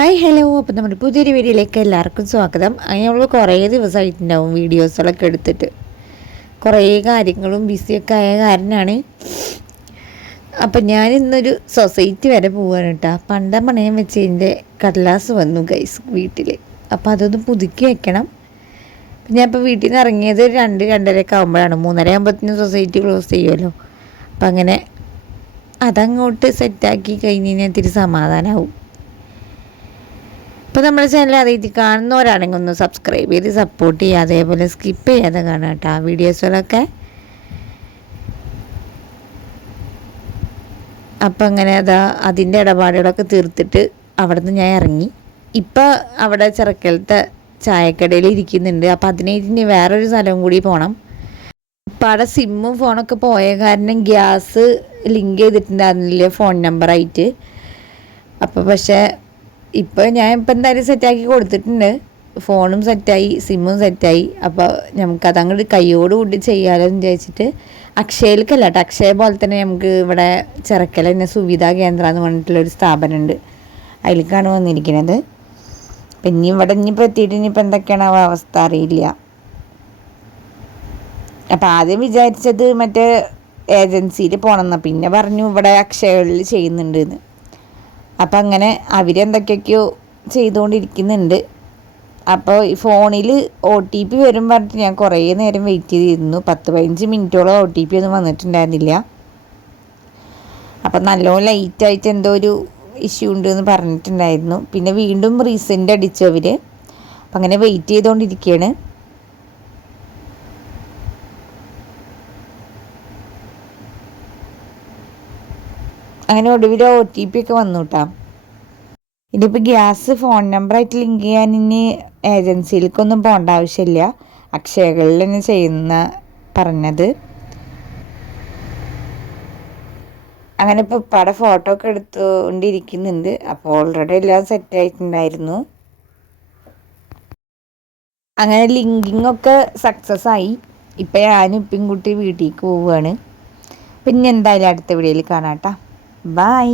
Hi hello, അപ്പം നമ്മുടെ പുതിയൊരു വീഡിയോയിലേക്ക് എല്ലാവർക്കും സ്വാഗതം. അങ്ങനെ നമ്മൾ കുറേ ദിവസമായിട്ടുണ്ടാവും വീഡിയോസുകളൊക്കെ എടുത്തിട്ട്, കുറേ കാര്യങ്ങളും ബിസിയൊക്കെ ആയ കാരണമാണ്. അപ്പം ഞാൻ ഇന്നൊരു സൊസൈറ്റി വരെ പോവാണ് കേട്ടോ. പണയം വെച്ചതിൻ്റെ കടലാസ് വന്നു ഗൈസ് വീട്ടിൽ. അപ്പോൾ അതൊന്ന് പുതുക്കി വെക്കണം. ഞാൻ ഇപ്പോൾ വീട്ടിൽ നിന്ന് ഇറങ്ങിയത് 2-2:30 ആകുമ്പോഴാണ്. 3:30 ആകുമ്പോഴത്തേനും സൊസൈറ്റി ക്ലോസ് ചെയ്യുമല്ലോ. അപ്പം അങ്ങനെ അതങ്ങോട്ട് സെറ്റാക്കി കഴിഞ്ഞ് കഴിഞ്ഞാൽ ഇത്തിരി സമാധാനമാവും. ഇപ്പോൾ നമ്മുടെ ചാനൽ ആദ്യമായിട്ട് കാണുന്നവരാണെങ്കിൽ ഒന്ന് സബ്സ്ക്രൈബ് ചെയ്ത് സപ്പോർട്ട് ചെയ്യുക. അതേപോലെ സ്കിപ്പ് ചെയ്യാതെ കാണാം കേട്ടോ ആ വീഡിയോസുകളൊക്കെ. അപ്പം അങ്ങനെ അതിൻ്റെ ഇടപാടുകളൊക്കെ തീർത്തിട്ട് അവിടെ നിന്ന് ഞാൻ ഇറങ്ങി. ഇപ്പം അവിടെ ചിറക്കലത്തെ ചായക്കടയിൽ ഇരിക്കുന്നുണ്ട്. അപ്പം അതിനായിട്ട് ഇനി വേറൊരു സ്ഥലവും കൂടി പോകണം. ഇപ്പം അവിടെ സിമ്മും ഫോണൊക്കെ പോയ കാരണം ഗ്യാസ് ലിങ്ക് ചെയ്തിട്ടുണ്ടായിരുന്നില്ല ഫോൺ നമ്പറായിട്ട്. അപ്പോൾ പക്ഷേ ഇപ്പോൾ ഞാൻ എന്തായാലും സെറ്റാക്കി കൊടുത്തിട്ടുണ്ട്. ഫോണും സെറ്റായി, സിമ്മും സെറ്റായി. അപ്പോൾ നമുക്കതങ്ങോട്ട് കൈയോട് കൂടി ചെയ്യാമല്ലോ എന്ന് വിചാരിച്ചിട്ട് അക്ഷയയിലേക്കല്ല കേട്ടോ, അക്ഷയ പോലെ തന്നെ നമുക്ക് ഇവിടെ ചിറക്കൽ തന്നെ സുവിധാ കേന്ദ്ര എന്ന് പറഞ്ഞിട്ടുള്ളൊരു സ്ഥാപനമുണ്ട്. അതിലേക്കാണ് വന്നിരിക്കുന്നത്. അപ്പം ഇനിയിപ്പോൾ എത്തിയിട്ട് ഇനിയിപ്പോൾ എന്തൊക്കെയാണ് അവസ്ഥ അറിയില്ല. അപ്പം ആദ്യം വിചാരിച്ചത് മറ്റേ ഏജൻസിയിൽ പോകണമെന്നാണ്. പിന്നെ പറഞ്ഞു ഇവിടെ അക്ഷയകളിൽ ചെയ്യുന്നുണ്ട് എന്ന്. അപ്പം അങ്ങനെ അവരെന്തൊക്കെയൊക്കെയോ ചെയ്തുകൊണ്ടിരിക്കുന്നുണ്ട്. അപ്പോൾ ഈ ഫോണിൽ OTP വരും പറഞ്ഞിട്ട് ഞാൻ കുറേ നേരം വെയിറ്റ് ചെയ്തിരുന്നു. 10-15 മിനിറ്റോളം OTP ഒന്നും വന്നിട്ടുണ്ടായിരുന്നില്ല. അപ്പം നല്ലോണം ലൈറ്റായിട്ട് എന്തോ ഒരു ഇഷ്യൂ ഉണ്ടെന്ന് പറഞ്ഞിട്ടുണ്ടായിരുന്നു. പിന്നെ വീണ്ടും റീസെൻ്റ് അടിച്ചു അവർ. അപ്പം അങ്ങനെ വെയിറ്റ് ചെയ്തുകൊണ്ടിരിക്കുകയാണ്. അങ്ങനെ ഒടുവിൽ OTP ഒക്കെ വന്നു കേട്ടോ. ഇനിയിപ്പോൾ ഗ്യാസ് ഫോൺ നമ്പറായിട്ട് ലിങ്ക് ചെയ്യാൻ ഇനി ഏജൻസിയിലേക്കൊന്നും പോകേണ്ട ആവശ്യമില്ല, അക്ഷയകളിൽ തന്നെ ചെയ്യുന്ന പറഞ്ഞത്. അങ്ങനെ ഇപ്പോൾ പട ഫോട്ടോ ഒക്കെ എടുത്തുകൊണ്ടിരിക്കുന്നുണ്ട്. അപ്പോൾ ഓൾറെഡി എല്ലാം സെറ്റായിട്ടുണ്ടായിരുന്നു. അങ്ങനെ ലിങ്കിങ്ങൊക്കെ സക്സസ് ആയി. ഇപ്പം ഞാനും ഇപ്പം കുട്ടി വീട്ടിലേക്ക് പോവുകയാണ്. പിന്നെ എന്തായാലും അടുത്ത വീഡിയോയിൽ കാണാം കേട്ടോ. Bye.